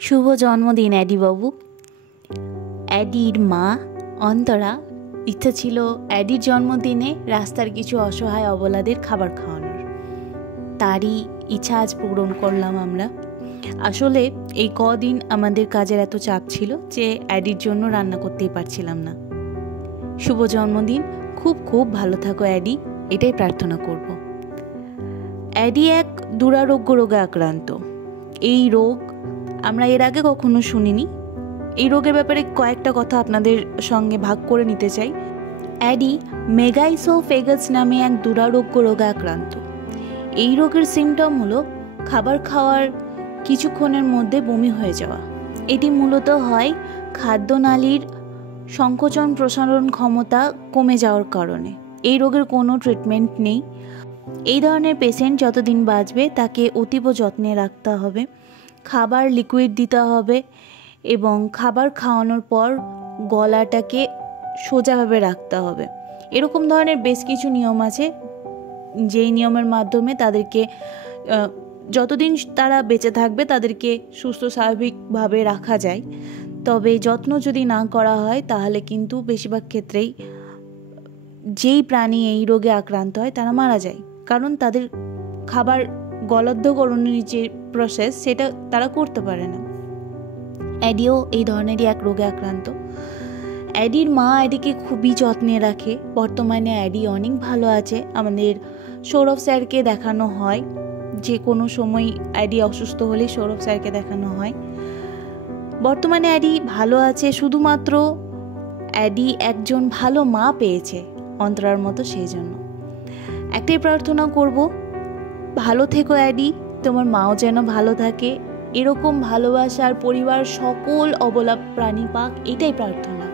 শুভ জন্মদিন অ্যাডি বাবু। অ্যাডির মা অন্তরা ইচ্ছা ছিল অ্যাডির জন্মদিনে রাস্তার কিছু অসহায় অবলাদের খাবার খাওয়ানোর। তারই ইচ্ছা আজ পূরণ করলাম আমরা। আসলে এই কদিন আমাদের কাজের এত চাপ ছিল যে অ্যাডির জন্য রান্না করতেই পারছিলাম না। শুভ জন্মদিন, খুব খুব ভালো থাকো অ্যাডি, এটাই প্রার্থনা করব। অ্যাডি এক দুরারোগ্য রোগে আক্রান্ত। এই রোগ আমরা এর আগে কখনো শুনিনি। এই রোগের ব্যাপারে কয়েকটা কথা আপনাদের সঙ্গে ভাগ করে নিতে চাই। অ্যাডি মেগাইসোফেগাস নামে এক দুরারোগ্য রোগে আক্রান্ত। এই রোগের সিমটম হলো খাবার খাওয়ার কিছুক্ষণের মধ্যে বমি হয়ে যাওয়া। এটি মূলত হয় খাদ্যনালীর সংকোচন প্রসারণ ক্ষমতা কমে যাওয়ার কারণে। এই রোগের কোনো ট্রিটমেন্ট নেই। এই ধরনের পেশেন্ট যতদিন বাঁচবে তাকে অতীব যত্নে রাখতে হবে, খাবার লিকুইড দিতে হবে এবং খাবার খাওয়ানোর পর গলাটাকে সোজাভাবে রাখতে হবে। এরকম ধরনের বেশ কিছু নিয়ম আছে, যেই নিয়মের মাধ্যমে তাদেরকে যতদিন তারা বেঁচে থাকবে তাদেরকে সুস্থ স্বাভাবিকভাবে রাখা যায়। তবে যত্ন যদি না করা হয় তাহলে কিন্তু বেশিরভাগ ক্ষেত্রেই যেই প্রাণী এই রোগে আক্রান্ত হয় তারা মারা যায়, কারণ তাদের খাবার গলদ্ধকরণের যে প্রসেস সেটা তারা করতে পারে না। অ্যাডিও এই ধরনেরই এক রোগে আক্রান্ত। অ্যাডির মা অ্যাডিকে খুবই যত্নে রাখে। বর্তমানে অ্যাডি অনেক ভালো আছে। আমাদের সৌরভ স্যারকে দেখানো হয়, যে কোনো সময় অ্যাডি অসুস্থ হলে সৌরভ স্যারকে দেখানো হয়। বর্তমানে অ্যাডি ভালো আছে, শুধুমাত্র অ্যাডি একজন ভালো মা পেয়েছে অন্তরার মতো, সেই জন্য একটাই প্রার্থনা করব, ভালো থেকো অ্যাডি, তোমার মাও যেন ভালো থাকে, এরকম ভালোবাসার পরিবার সকল অবলা প্রাণী পাক, এটাই প্রার্থনা।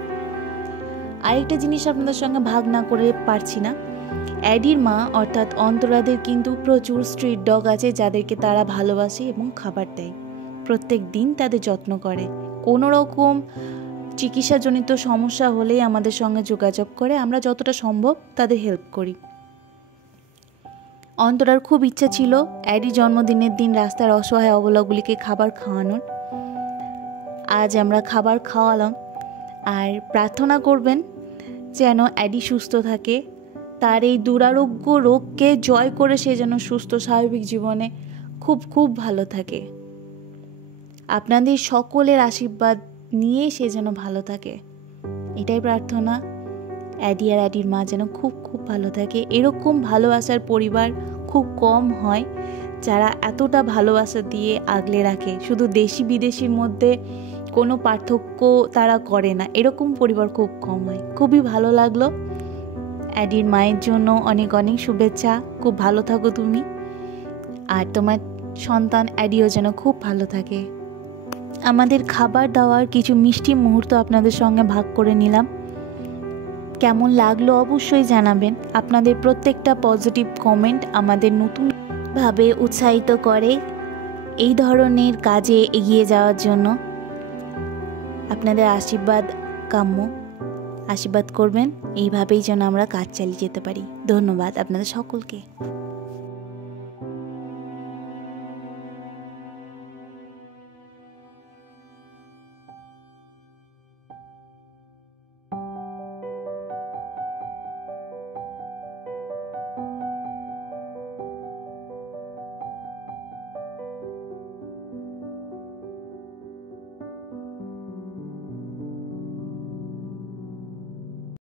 আরেকটা জিনিস আপনাদের সঙ্গে ভাগ না করে পারছি না, অ্যাডির মা অর্থাৎ অন্তরাদের কিন্তু প্রচুর স্ট্রিট ডগ আছে যাদেরকে তারা ভালোবাসে এবং খাবার দেয়। প্রত্যেক দিন তাদের যত্ন করে। কোনো রকম চিকিৎসাজনিত সমস্যা হলেই আমাদের সঙ্গে যোগাযোগ করে, আমরা যতটা সম্ভব তাদের হেল্প করি। অন্তরার খুব ইচ্ছা ছিল অ্যাডি জন্মদিনের দিন রাস্তার অসহায় অবলাগুলিকে খাবার খাওয়ানোর। আজ আমরা খাবার খাওয়ালাম। আর প্রার্থনা করবেন যেন অ্যাডি সুস্থ থাকে, তার এই দুরারোগ্য রোগকে জয় করে সে যেন সুস্থ স্বাভাবিক জীবনে খুব খুব ভালো থাকে। আপনাদের সকলের আশীর্বাদ নিয়ে সে যেন ভালো থাকে, এটাই প্রার্থনা। অ্যাডি আর অ্যাডির মা যেন খুব খুব ভালো থাকে। এরকম ভালোবাসার পরিবার খুব কম হয় যারা এতটা ভালোবাসা দিয়ে আগলে রাখে। শুধু দেশি বিদেশির মধ্যে কোনো পার্থক্য তারা করে না, এরকম পরিবার খুব কম হয়। খুবই ভালো লাগলো। অ্যাডির মায়ের জন্য অনেক অনেক শুভেচ্ছা। খুব ভালো থাকো তুমি, আর তোমার সন্তান অ্যাডিও যেন খুব ভালো থাকে। আমাদের খাবার দাওয়ার কিছু মিষ্টি মুহূর্ত আপনাদের সঙ্গে ভাগ করে নিলাম। কেমন লাগলো অবশ্যই জানাবেন। আপনাদের প্রত্যেকটা পজিটিভ কমেন্ট আমাদের নতুনভাবে উৎসাহিত করে এই ধরনের কাজে এগিয়ে যাওয়ার জন্য। আপনাদের আশীর্বাদ কাম্য, আশীর্বাদ করবেন, এইভাবেই যেন আমরা কাজ চালিয়ে যেতে পারি। ধন্যবাদ আপনাদের সকলকে।